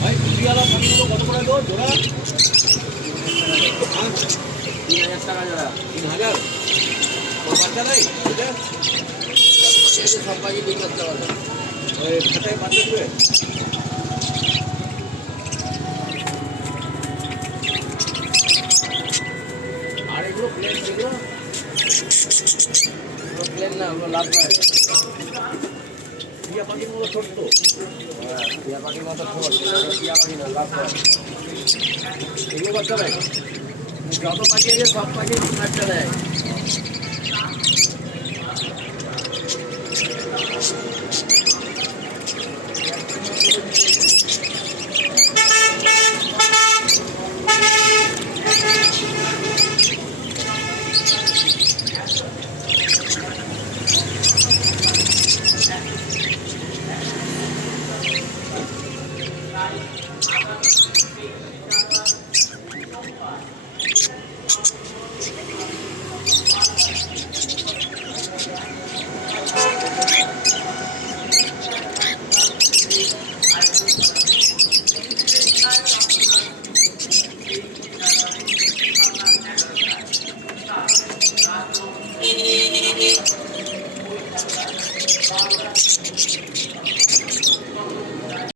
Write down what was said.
ভাই কুড়িওয়ালা পাখিগুলো কত করে দেবো জোড়া? 3000 টাকা জোড়া। 3000? ওর বাচ্চা নাই সব পাখি বিক্রি করতে পারবে। ওই খাতায় বাচ্চা দেবে? আর এগুলো প্লেন যেগুলো প্লেন না, ওগুলো লাভ হয়। টিয়া পাখির মতো ছোট্ট। টিয়া পাখির মতো ছোট, টিয়া পাখি না, লাভ হয়। এগুলো বাচ্চা নেয়? যত পাখি আছে সব পাখি 3000 টাকা দেয়।